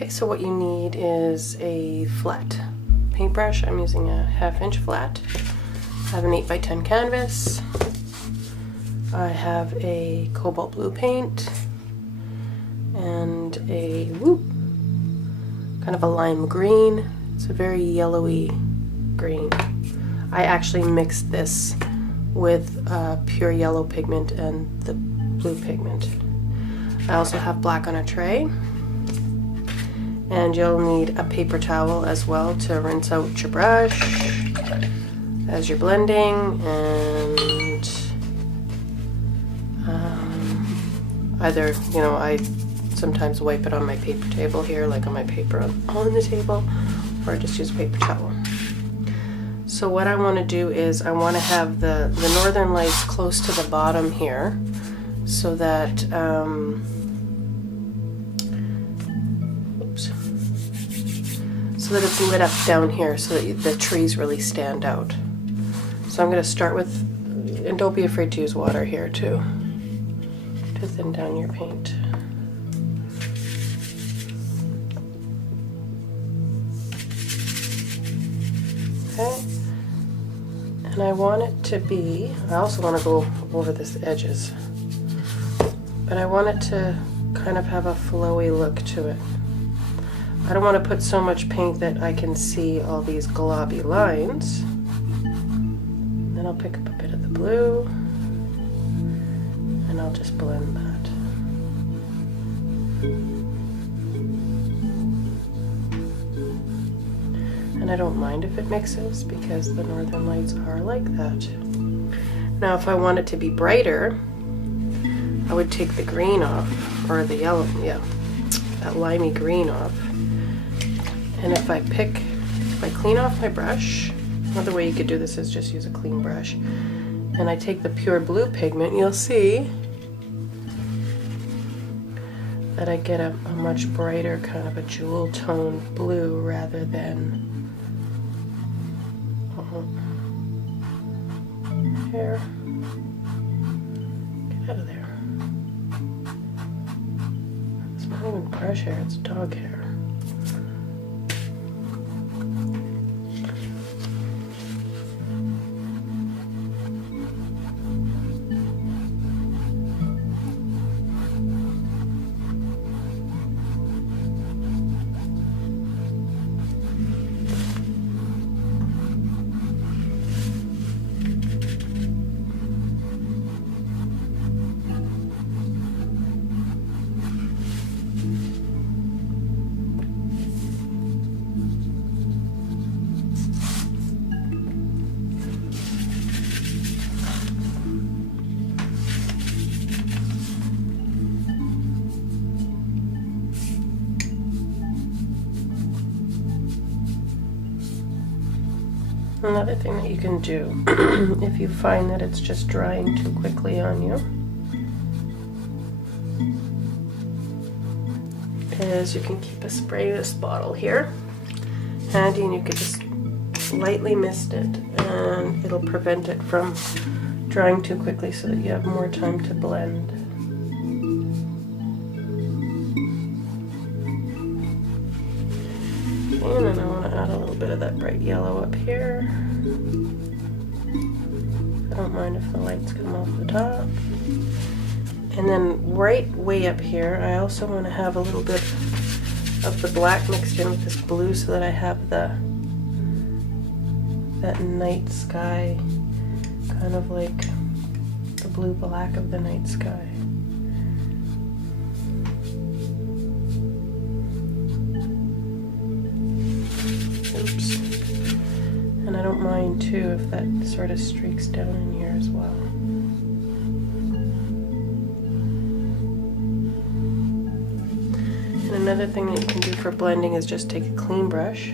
Okay, so what you need is a flat paintbrush. I'm using a 1/2 inch flat. I have an 8x10 canvas. I have a cobalt blue paint and a kind of a lime green. It's a very yellowy green. I actually mixed this with pure yellow pigment and the blue pigment. I also have black on a tray. And you'll need a paper towel as well to rinse out your brush as you're blending, and either, you know, I sometimes wipe it on my paper table here, like on my paper on the table, or just use a paper towel. So what I want to do is I want to have the northern lights close to the bottom here, so that so that it's lit up down here, so that the trees really stand out. So I'm going to start with, and don't be afraid to use water here too, to thin down your paint. Okay, and I want it to be, I also want to go over the edges, but I want it to kind of have a flowy look to it. I don't want to put so much paint that I can see all these globby lines. Then I'll pick up a bit of the blue and I'll just blend that. And I don't mind if it mixes because the northern lights are like that. Now if I want it to be brighter, I would take the green off, or the yellow, yeah, that limey green off. And if I clean off my brush, another way you could do this is just use a clean brush, and I take the pure blue pigment, you'll see that I get a much brighter kind of a jewel tone blue rather than hair. Get out of there. It's not even brush hair, it's dog hair. Another thing that you can do if you find that it's just drying too quickly on you is you can keep a spray this bottle here handy, and you can just lightly mist it, and it'll prevent it from drying too quickly so that you have more time to blend. And then I want to add a little bit of that bright yellow up here. I don't mind if the lights come off the top. And then right way up here, I also want to have a little bit of the black mixed in with this blue so that I have that night sky, kind of like the blue black of the night sky. Oops. And I don't mind too if that sort of streaks down in here as well. And another thing that you can do for blending is just take a clean brush .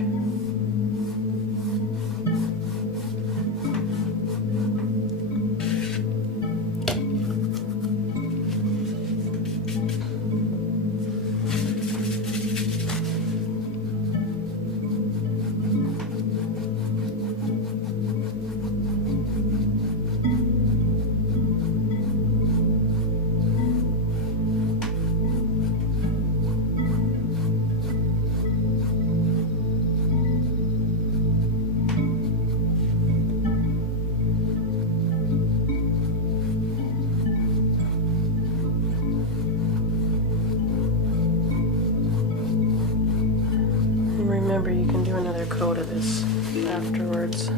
remember you can do another coat of this afterwards.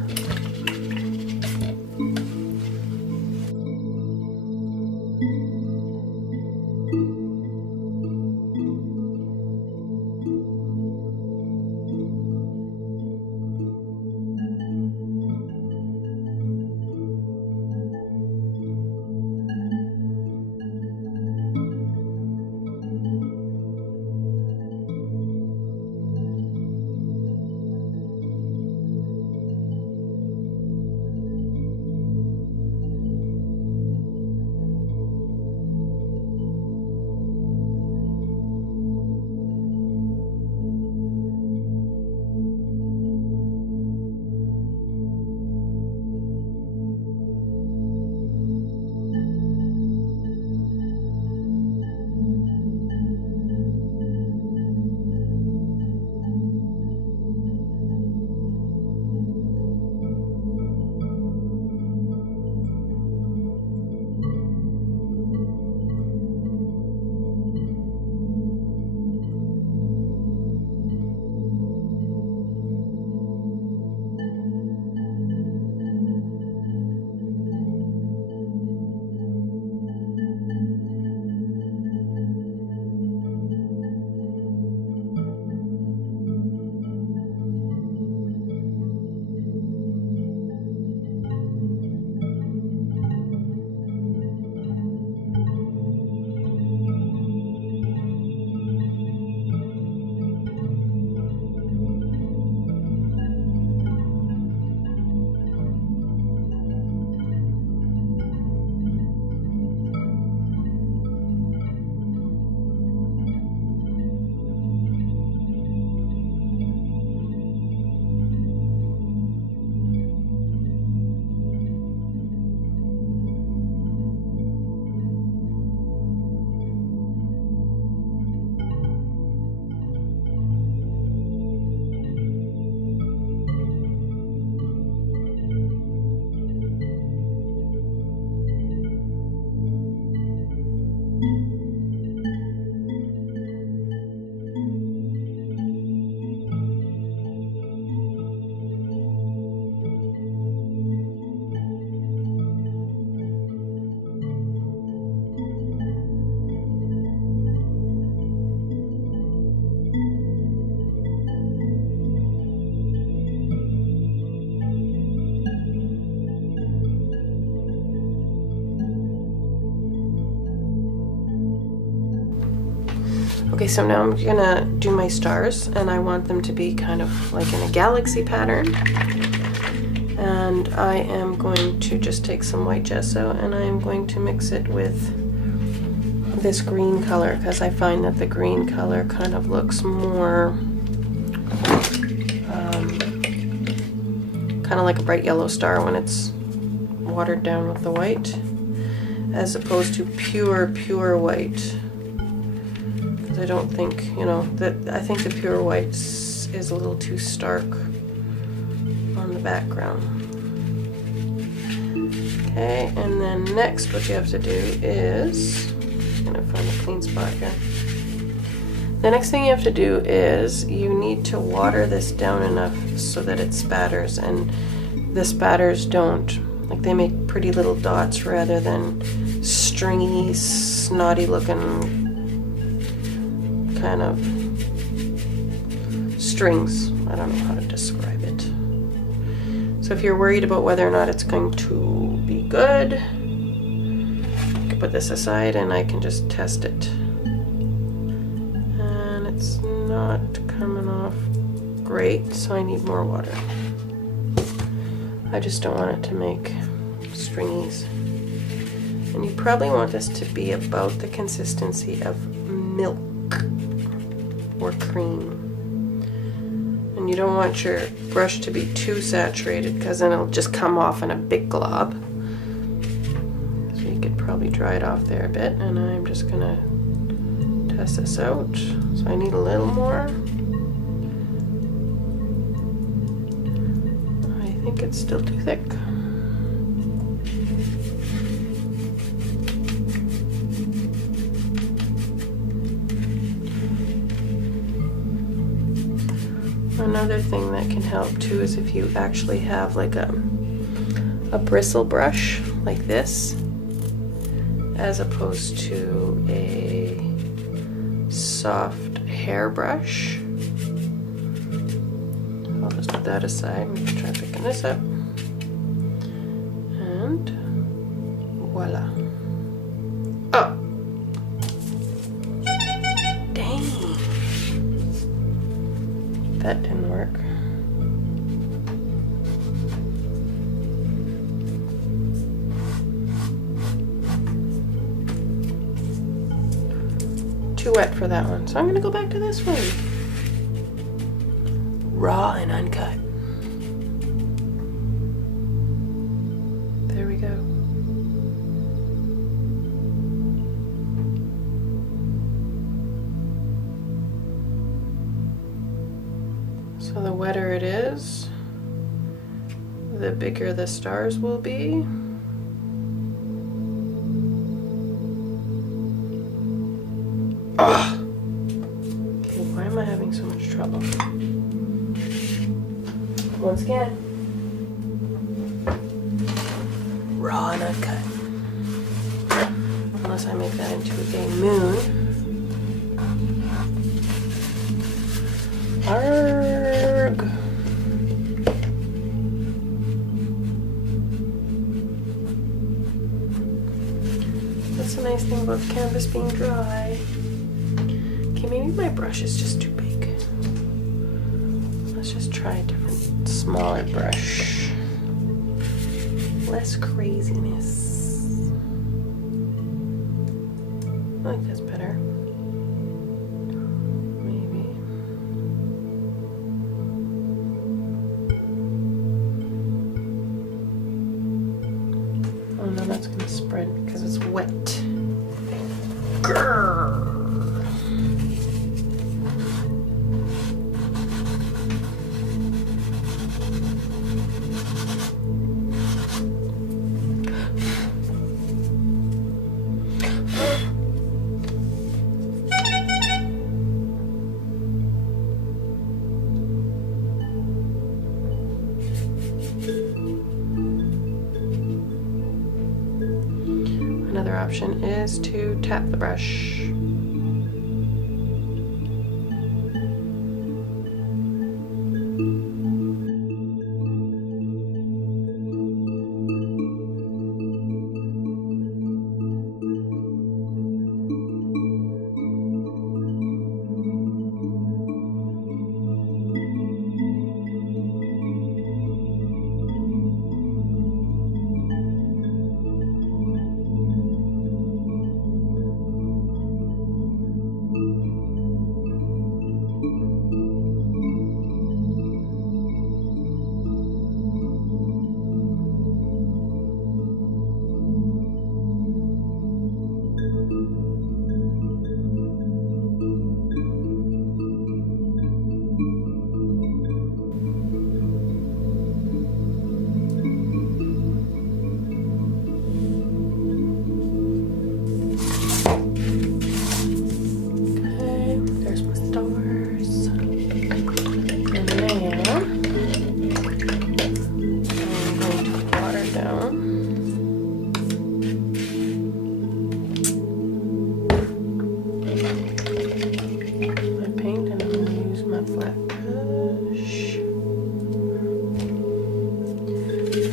Okay, so now I'm gonna do my stars, and I want them to be kind of like in a galaxy pattern. And I am going to just take some white gesso and I am going to mix it with this green color, because I find that the green color kind of looks more kind of like a bright yellow star when it's watered down with the white, as opposed to pure white. I don't think, you know, that I think the pure white is a little too stark on the background. Okay, and then next what you have to do is, I'm gonna find a clean spot here. The next thing you have to do is you need to water this down enough so that it spatters, and the spatters don't, like, they make pretty little dots rather than stringy, snotty looking kind of strings. I don't know how to describe it. So if you're worried about whether or not it's going to be good, I can put this aside and I can just test it. And it's not coming off great, so I need more water. I just don't want it to make stringies. And you probably want this to be about the consistency of milk or cream. And you don't want your brush to be too saturated, because then it'll just come off in a big glob. So you could probably dry it off there a bit, and I'm just gonna test this out. So I need a little more. I think it's still too thick. Another thing that can help too is if you actually have like a bristle brush like this, as opposed to a soft hair brush. I'll just put that aside and try picking this up. And voila. Oh! Dang! That didn't work. Too wet for that one, so I'm gonna go back to this one. Raw and uncut. There we go. So the wetter it is, the bigger the stars will be. Ugh. Okay, why am I having so much trouble? Once again, raw and uncut. Unless I make that into a moon. Arg. That's the nice thing about the canvas being dry. Okay, maybe my brush is just too big. Let's just try a different, smaller brush. Less craziness. I think that's better. Maybe. Oh no, that's gonna spread because it's wet. Grrr. Another option is to tap the brush.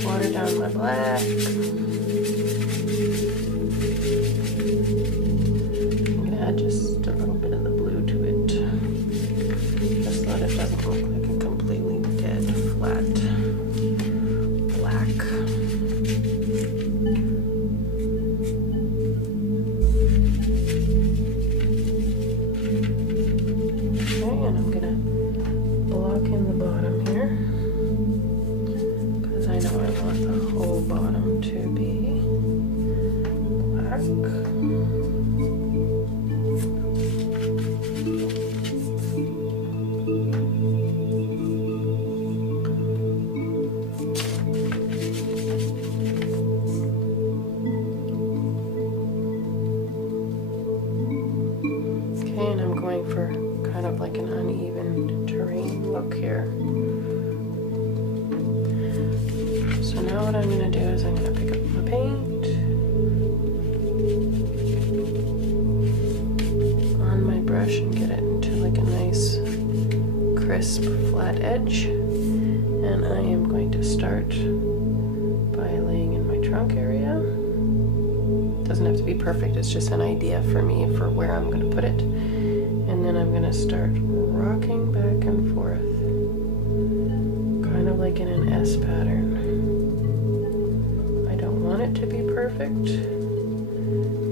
Water down my black. I'm gonna add just a little bit of the blue to it, just so that it doesn't look like a completely dead, flat black. Okay, and I'm gonna block in the bottom here. I know I want the whole bottom to be black. Okay, and I'm going for kind of like an uneven turn. terrain look here. So now what I'm going to do is I'm going to pick up my paint on my brush and get it into like a nice crisp flat edge. And I am going to start by laying in my trunk area. Doesn't have to be perfect, it's just an idea for me for where I'm going to put it. And then I'm going to start rocking back and forth, kind of like in an S pattern. I don't want it to be perfect,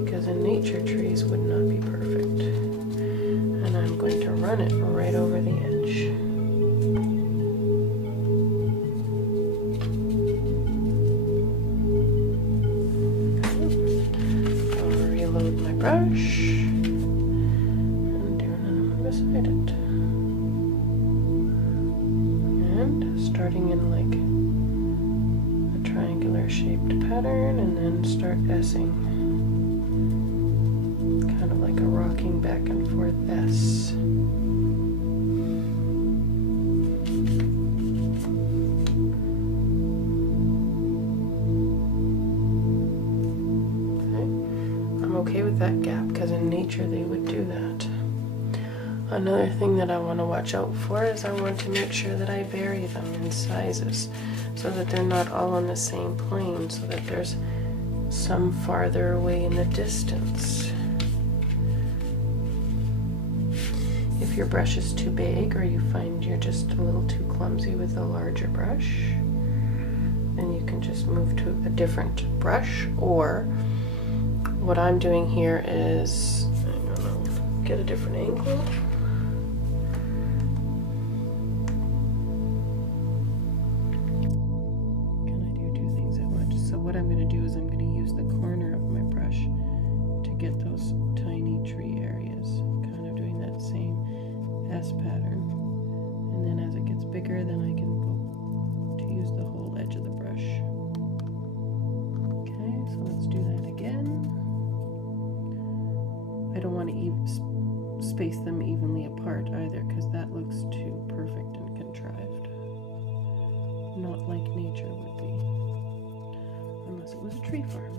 because in nature trees would not be perfect. And I'm going to run it right over the edge. Brush and do another one beside it, and starting in like a triangular shaped pattern and then start S-ing, kind of like a rocking back and forth S. Okay with that gap, because in nature they would do that. Another thing that I want to watch out for is I want to make sure that I vary them in sizes so that they're not all on the same plane, so that there's some farther away in the distance. If your brush is too big or you find you're just a little too clumsy with a larger brush, then you can just move to a different brush, or what I'm doing here is, I'm gonna get a different angle. Can I do two things at once? So what I'm gonna do is I'm gonna use the corner of my brush to get those tiny tree areas, kind of doing that same S pattern. And then as it gets bigger, then I can go to use the whole edge of the brush. Okay, so let's do that again. I don't want to space them evenly apart either, because that looks too perfect and contrived. Not like nature would be, unless it was a tree farm.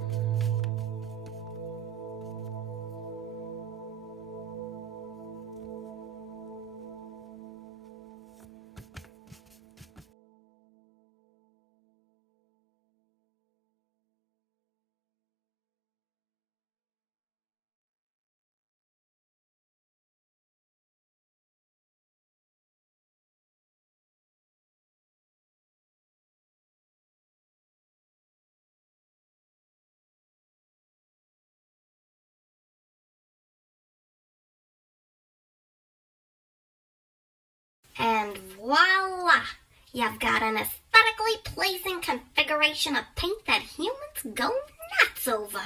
And voila! You've got an aesthetically pleasing configuration of paint that humans go nuts over.